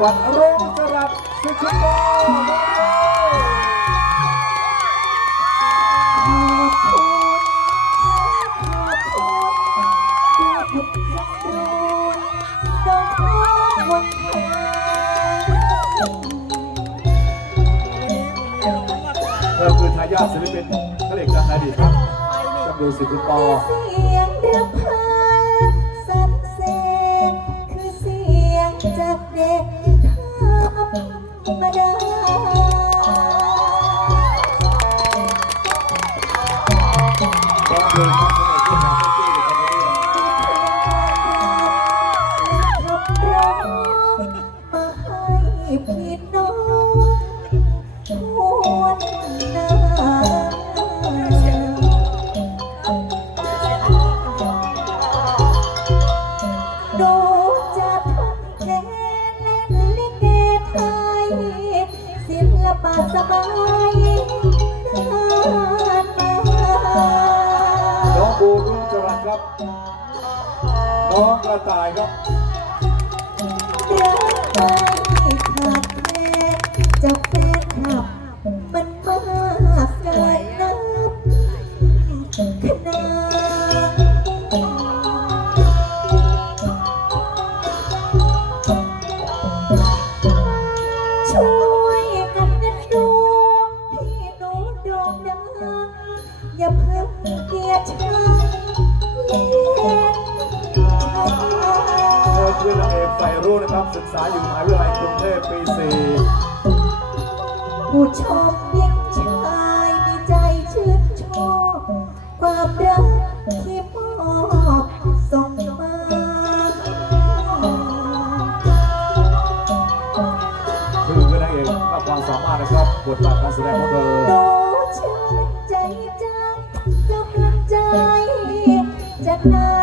กับโรงจรัสสิคโปร์เธอคือทายาทศิลปินเขาเรียกกันอดีตครับกับดูสิคุณปอเสียงร วันนี้ขับร้องมาให้พี่น้องทวนนาดูจะทำแค่เล่นลิเกไทยศิลปะสบาย รุ่งจรัสครับ น้องกระต่ายครับจะแฟนคลับ มันมากเกินนับขนาช่ รู้นะครับ ศึกษาอยู่มหาวิทยาลัยกรุงเทพปีสี่ผู้ชมเยิ่งชายมีใจชื่นชอบความรักที่มอบส่งมาคือคือนางเอกมากความสามารถนะครับบทบาทการแสดงของเธอดูชื่นใจจังกำลังใจจะนา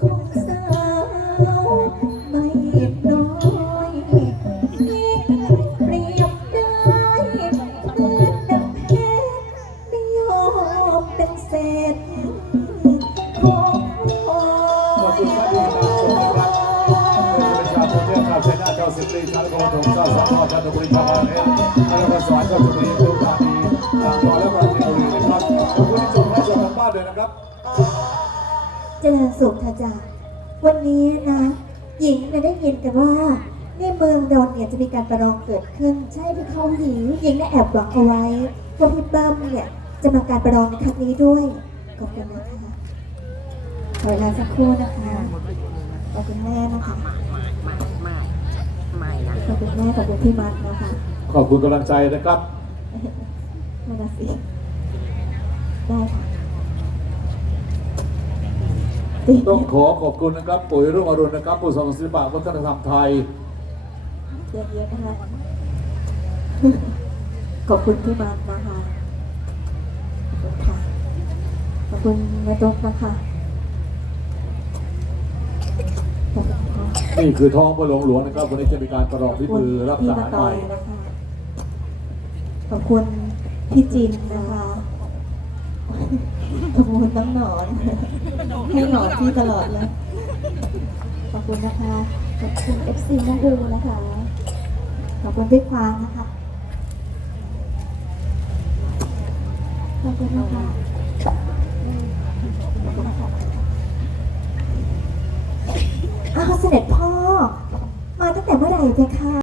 ขของสาวไม่น้อยยิ่เปรียบได้เหมือนดังเพชรไม่ยอมเป็นเศษของพ่อขอบคุณครับที่ติดตามชมนะครับเป็นประชาชนเพื่อข่าวชัยนาเจ้าสิบตรีชาลกรมเจ้าสามจันทบุรีชาวบ้านเองนายกสารเจ้าสิบตรีทุกท่านมีทางต่อและปราจีนบุรีนะครับขอบคุณที่ชมและชมทางบ้านด้วยนะครับ จริญสุขเถอะจ้ะวันนี้นะ หญิงเนี่ยได้ยินกันว่าในเมืองดอนเนี่ยจะมีการประลองเกิดขึ้น ใช่พี่เขาหญิงหญิงได้แอบหวังเอาไว้ว่าพี่เบิ้มเนี่ยจะมาการประลองในครั้งนี้ด้วยขอบคุณนะคะขอเวลาสักครู่นะคะขอบคุณแม่นะคะไม่ไม่ไม่นะขอบคุณแม่ขอบคุณพี่มัดนะคะขอบคุณกำลังใจนะครับนั่นนะสิได้ค่ะ ต้องขอขอบคุณนะครับปุ๋ยรุ่งอรุณนะครับผู้ทรงศิลปะวัฒนธรรมไทย เยอะๆนะคะ ขอบคุณพี่มัดนะคะขอบคุณค่ะขอบคุณแม่ตุ๊กนะคะขอบคุณค่ะนี่คือท้องพระโรงหลวงนะครับวันนี้จะมีการประลองพิมือรับพี่ทมาหารตใหอม่ยนะคะ ขอบคุณพี่จินนะคะ ขอบคุณน้องหนอนให้หนอนพี่ตลอดเลยขอบคุณนะคะ ขอบคุณ FC น้องบูนะคะ ขอบคุณพี่ควางนะคะ ขอบคุณนะคะอ้าวเสด็จพ่อ มาตั้งแต่เมื่อไหร่เพคะ